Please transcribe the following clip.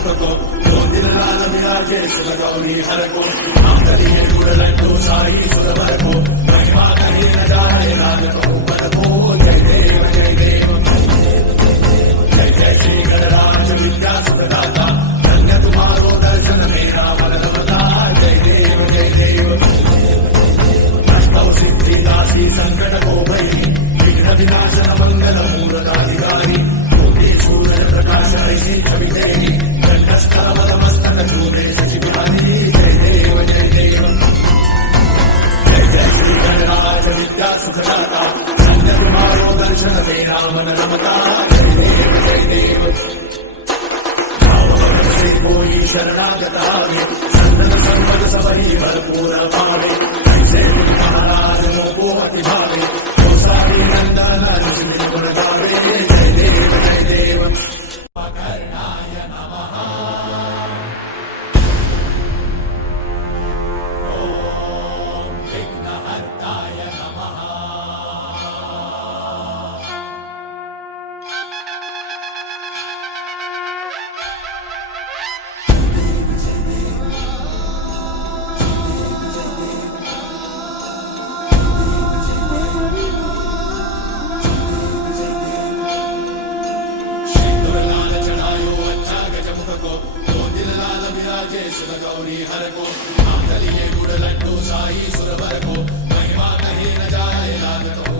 मुख को दो दिन लाल विराजे सुर गौरी हर को नाम करिए गुड़ लड्डू साई सुर भर को महिमा करिए न जाए राग को बर को जय देव जय देव जय जय श्री गणराज विद्या सुखदाता धन्य तुम्हारो दर्शन मेरा मन रमता जय देव जय देव नष्टौ सिद्धि दासी संकट को भई विघ्न विनाशन मंगल मूलकाधिकारी ज्योति सूर्य प्रकाश ऐसी छवि देवी कंठस्थ मस्तक चूड़े सचिवानी जय देव जय देव जय जय श्री गणराज विद्या सुखदाता धन्य तुम्हारो दर्शन मेरा मन रमता जय देव जय देव से कोई शरणागत आवे संतन संपद सबही भरपूर पावे ऐसे महाराज मोको अति भावे तो सारी नंदन लक्ष्मी गुण गावे जय देव जय देव कर्णाय नमः ओम विघ्नहर्ताय नमः सुर गौरी हर को नाम करिए गुड़ लड्डू साई सुर भर को महिमा कहीं न जाए राग को